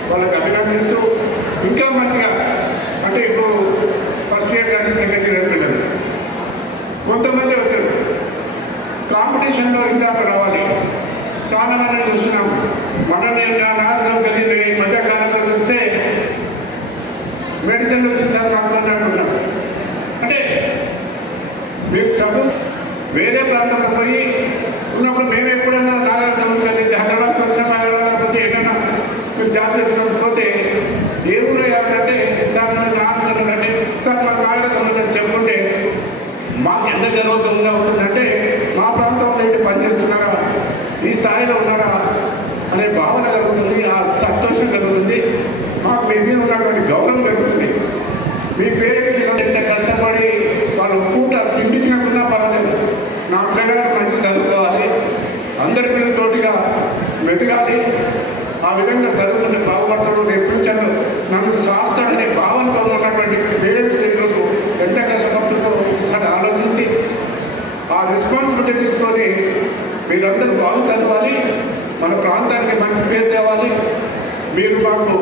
వాళ్ళకి అభినందిస్తూ ఇంకా మంచిగా అంటే ఇప్పుడు ఫస్ట్ ఇయర్ కానీ సెకండ్ ఇయర్ పిల్లలు కొంతమంది వచ్చారు కాంపిటీషన్లో ఇంకా రావాలి. చాలా మంది చూస్తున్నాం. నాగరం కలిగి ఈ మధ్యకాలంలో చూస్తే మెడిసిన్ వచ్చింది సార్ నాకు అంటున్నాం. అంటే మీరు చదువు వేరే ప్రాంతంలో పోయి ఉన్నప్పుడు మేము ఎప్పుడైనా నాగరం కలిగి హైదరాబాద్కి వచ్చినా హైదరాబాద్ పోతే ఏదైనా మీరు జాబ్ చేసినప్పుడు ఏ ఊరు అంటే సార్ నాగరం అంటే సార్ మా నాగరం చెప్పుకుంటే మాకు ఎంత గర్వంగా అందరి పిల్లలతోటిగా మెదగాలి. ఆ విధంగా చదువుకుని బాగుపడతాడు, రేపు ఫ్యూచర్లో నన్ను సాగుతాడనే భావనతో ఉన్నటువంటి పేరెంట్స్ ఈరోజు ఎంత కష్టపడుతుందో ఒకసారి ఆలోచించి ఆ రెస్పాన్సిబిలిటీ తీసుకొని మీరందరూ బాగు చదవాలి, మన ప్రాంతానికి మంచి పేరు తేవాలి. మీరు మాకు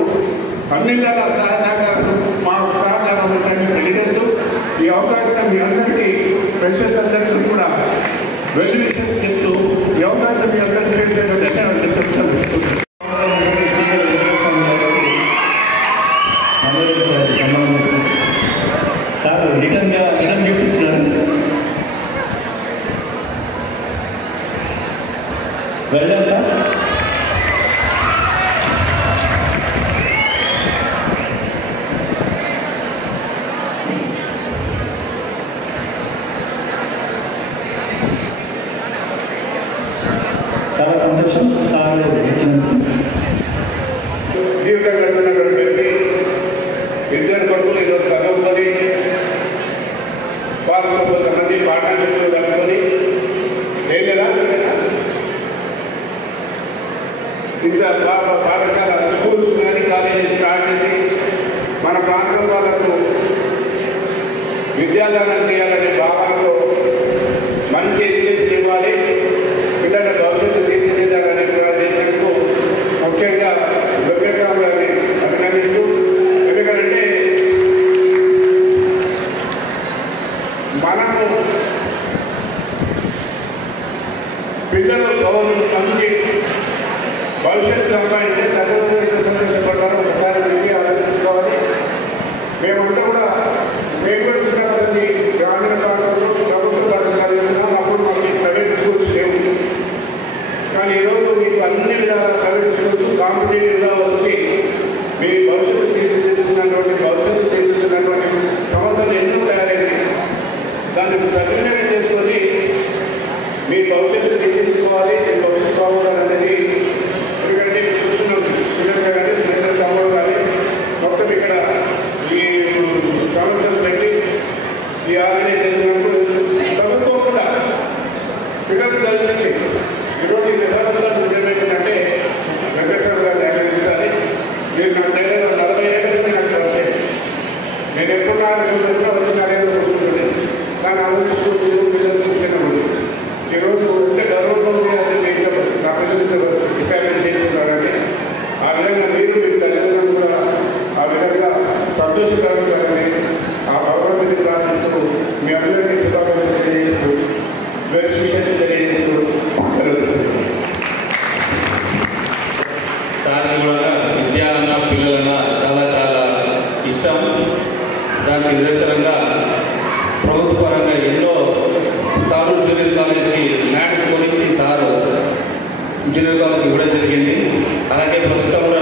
అన్ని విధాల సహకారాలు మాకు సహకారం ఉంటాయని తెలియజేస్తూ ఈ అవకాశం మీ అందరికీ ఫ్రెషర్స్ అందరికీ కూడా వెల్ విషెస్ చెప్తూ ఈ అవకాశం మీ అందరికీ సార్ రిటర్న్గా రిటర్న్ చూపిస్తున్నారు. వెళ్దాం సార్. చాలా సంతోషం సార్ ఇచ్చినందుకు. జీవితం గడిపినటువంటి ఇద్దరు కొడుకులు ఈరోజు చదువుకొని వాళ్ళకు కొంతమంది పాఠశాలలు కలుపుకొని ఏం లేదా ఇంత పాఠశాల స్కూల్స్ కానీ కాలేజెస్ స్టార్ట్ చేసి మన ప్రాంతం వాళ్ళకు విద్యాదానం చేయాలనే భావనతో మంచి ఎడ్యుకేషన్ ఇవ్వాలి, పిల్లల భవిష్యత్తు తీర్చిదిద్దాలనే దేశంకు ముఖ్యంగా వెంకటస్వామి గారిని అభినందిస్తూ, ఎందుకంటే మనము పిల్లలు గవర్నమెంట్ మంచి భవిష్యత్తు సంపాదించే తల్లిదండ్రులు సంతోషపడ్డారు. ఒకసారి తిరిగి ఆలోచించుకోవాలి. మేమంతా కూడా మేము కూడా చిన్నప్పటి గ్రామీణ ప్రాంతంలో ప్రభుత్వ పాఠశాల చదువుతున్నాం. అప్పుడు మాకు ప్రైవేట్ స్కూల్స్ లేవు. కానీ ఈరోజు మీకు అన్ని విధాల ప్రైవేట్ స్కూల్స్ కాంపిటేటివ్గా వచ్చి మీ భవిష్యత్తు తీర్చిదిద్దుతున్నటువంటి సమస్యలు ఎన్నో తయారైంది. దాన్ని సద్వినియోగం చేసుకొని మీ భవిష్యత్తు తీర్చిదిద్దుకోవాలి, మీ భవిష్యత్తు బాగుండాలనేది. ఎందుకంటే చూస్తున్నాం శ్రీలంక కానీ శ్రీలంక తమ్ముడు కానీ మొత్తం ఇక్కడ ఈ సంస్థలు పెట్టి ఈ ఆర్గనైజేషన్ చదువుకోకుండా పిల్లలు చదివించి ఈరోజు ఈ నిజాలు నిజమేంటంటే వెంకటేశ్వర గారిని అభినందించాలి. మీరు నా దగ్గర 40 ఏళ్ళ నుంచి నాకు వచ్చాయి. నేను ఎప్పుడు నా వచ్చిన కూర్చుంటుండే, కానీ అందరికీ పిల్లలు చిన్నప్పుడు ఈరోజు ఎంత గర్వంగా ఉంది అంటే మీకు నా పిల్లలు ఎస్టాబ్లిష్ చేస్తున్నారంటే ఆ విధంగా మీరు మీ తల్లిదండ్రులు కూడా ఆ విధంగా సంతోషకరించాలని ఆ భగవంతుని ప్రార్థిస్తూ మీ అందరికీ శుభాకాంక్షలు తెలియజేస్తూ బెస్ట్ విషెస్ తెలియజేస్తూ సార్కి కూడా విద్య అన్న పిల్లలన్నా చాలా చాలా ఇష్టం. దానికి నిదర్శనంగా ప్రభుత్వ పరంగా ఎన్నో తారూరు జూనియర్ కాలేజ్కి ల్యాండ్ గురించి సారు జూనియర్ కాలేజ్ ఇవ్వడం జరిగింది. అలాగే ప్రస్తుతం కూడా